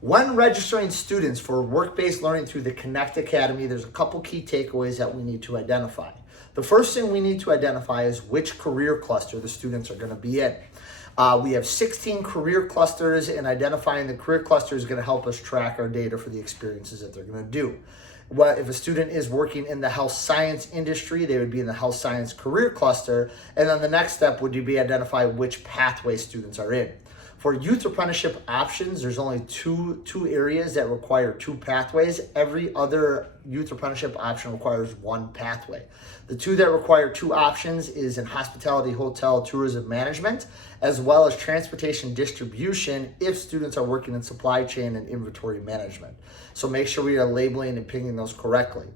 When registering students for work-based learning through the Connect Academy, there's a couple key takeaways that we need to identify. The first thing we need to identify is which career cluster the students are going to be in. We have 16 career clusters, and identifying the career cluster is going to help us track our data for the experiences that they're going to do. Well, if a student is working in the health science industry, they would be in the health science career cluster, and then the next step would be identify which pathway students are in. For youth apprenticeship options, there's only two areas that require two pathways. Every other youth apprenticeship option requires one pathway. The two that require two options is in hospitality, hotel, tourism management, as well as transportation distribution if students are working in supply chain and inventory management. So make sure we are labeling and pinging those correctly.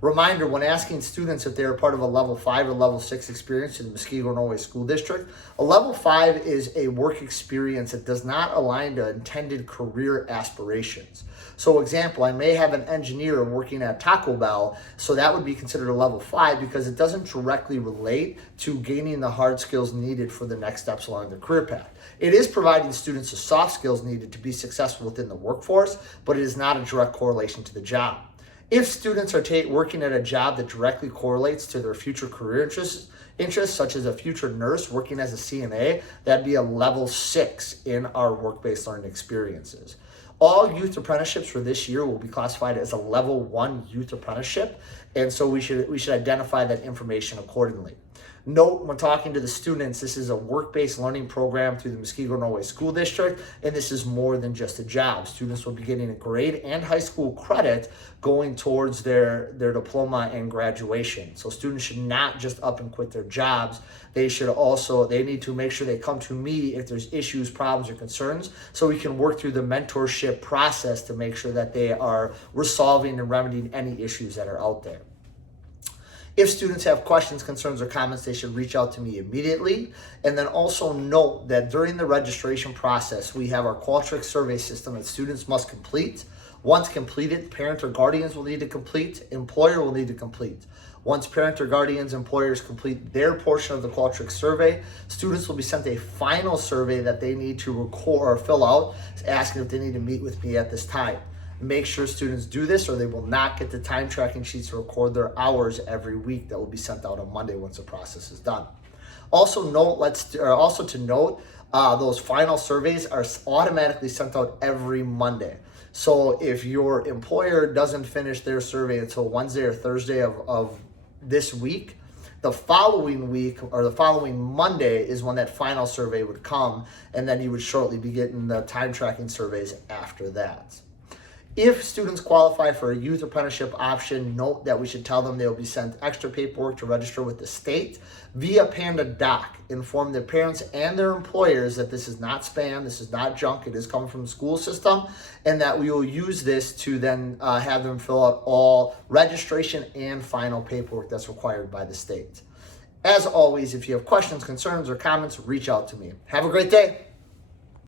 Reminder, when asking students if they're part of a level 5 or level 6 experience in the Muskego, Norway School District, a level 5 is a work experience that does not align to intended career aspirations. So example, I may have an engineer working at Taco Bell, so that would be considered a level 5 because it doesn't directly relate to gaining the hard skills needed for the next steps along their career path. It is providing students the soft skills needed to be successful within the workforce, but it is not a direct correlation to the job. If students are working at a job that directly correlates to their future career interests, such as a future nurse working as a CNA, that'd be a level 6 in our work-based learning experiences. All youth apprenticeships for this year will be classified as a level 1 youth apprenticeship, and so we should identify that information accordingly. Note, when talking to the students, this is a work-based learning program through the Muskego, Norway School District, and this is more than just a job. Students will be getting a grade and high school credit going towards their diploma and graduation. So students should not just up and quit their jobs. They need to make sure they come to me if there's issues, problems, or concerns, so we can work through the mentorship process to make sure that they are resolving and remedying any issues that are out there. If students have questions, concerns, or comments, they should reach out to me immediately. And then also note that during the registration process, we have our Qualtrics survey system that students must complete. Once completed, parent or guardians will need to complete, employer will need to complete. Once parent or guardians, employers complete their portion of the Qualtrics survey, students will be sent a final survey that they need to record or fill out, asking if they need to meet with me at this time. Make sure students do this or they will not get the time tracking sheets to record their hours every week that will be sent out on Monday once the process is done. Also to note, those final surveys are automatically sent out every Monday. So if your employer doesn't finish their survey until Wednesday or Thursday of this week, the following week or the following Monday is when that final survey would come, and then you would shortly be getting the time tracking surveys after that. If students qualify for a youth apprenticeship option, note that we should tell them they'll be sent extra paperwork to register with the state via Panda Doc. Inform their parents and their employers that this is not spam, this is not junk, it is coming from the school system, and that we will use this to then have them fill out all registration and final paperwork that's required by the state. As always, if you have questions, concerns, or comments, reach out to me. Have a great day.